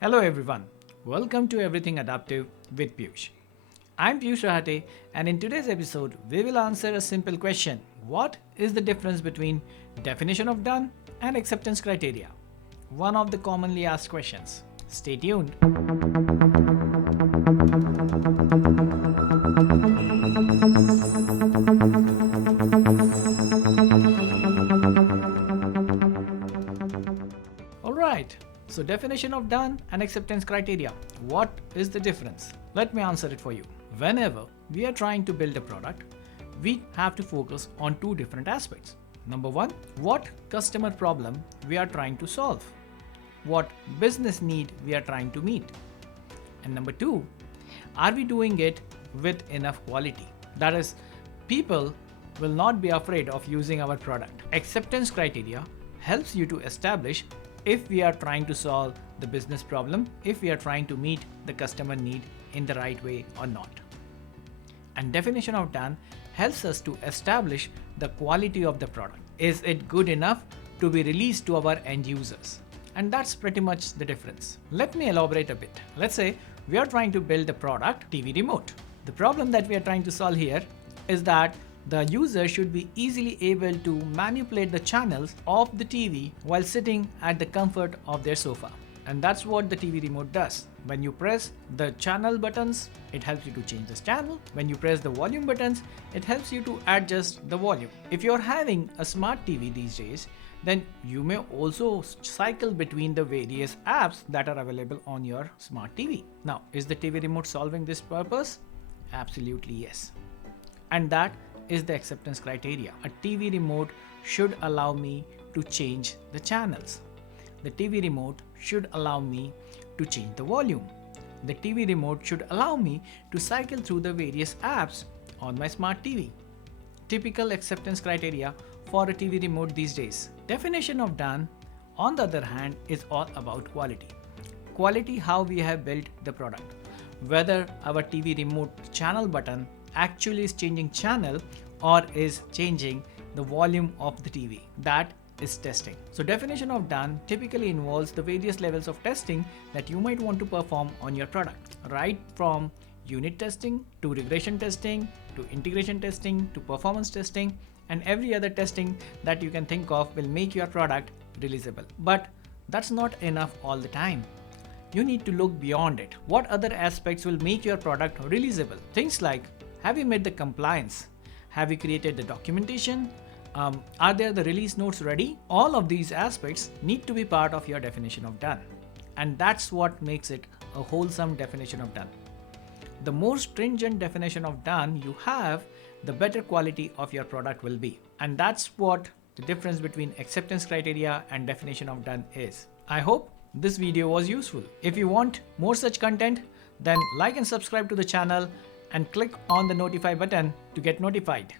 Hello everyone, welcome to Everything Adaptive with Piyush. I'm Piyush Rahate, and in today's episode we will answer a simple question. What is the difference between definition of done and acceptance criteria? One of the commonly asked questions. Stay tuned. Alright, so definition of done and acceptance criteria. What is the difference? Let me answer it for you. Whenever we are trying to build a product, we have to focus on two different aspects. Number one, what customer problem we are trying to solve, what business need we are trying to meet. And number two, are we doing it with enough quality? That is, people will not be afraid of using our product. Acceptance criteria helps you to establish if we are trying to solve the business problem, if we are trying to meet the customer need in the right way or not. And definition of done helps us to establish the quality of the product. Is it good enough to be released to our end users? And that's pretty much the difference. Let me elaborate a bit. Let's say we are trying to build a product TV remote. The problem that we are trying to solve here is that the user should be easily able to manipulate the channels of the TV while sitting at the comfort of their sofa. And that's what the TV remote does. When you press the channel buttons, it helps you to change the channel. When you press the volume buttons, it helps you to adjust the volume. If you're having a smart TV these days, then you may also cycle between the various apps that are available on your smart TV. Now, is the TV remote solving this purpose? Absolutely yes. And that is the acceptance criteria. A TV remote should allow me to change the channels. The TV remote should allow me to change the volume. The TV remote should allow me to cycle through the various apps on my smart TV. Typical acceptance criteria for a TV remote these days. Definition of done, on the other hand, is all about quality. Quality, how we have built the product. Whether our TV remote channel button actually is changing channel or is changing the volume of the TV. That is testing. So definition of done typically involves the various levels of testing that you might want to perform on your product. Right from unit testing to regression testing to integration testing to performance testing and every other testing that you can think of will make your product releasable. But that's not enough all the time. You need to look beyond it. What other aspects will make your product releasable? Things like, have you made the compliance? Have you created the documentation? Are there the release notes ready? All of these aspects need to be part of your definition of done. And that's what makes it a wholesome definition of done. The more stringent definition of done you have, the better quality of your product will be. And that's what the difference between acceptance criteria and definition of done is. I hope this video was useful. If you want more such content, then like and subscribe to the channel and click on the notify button to get notified.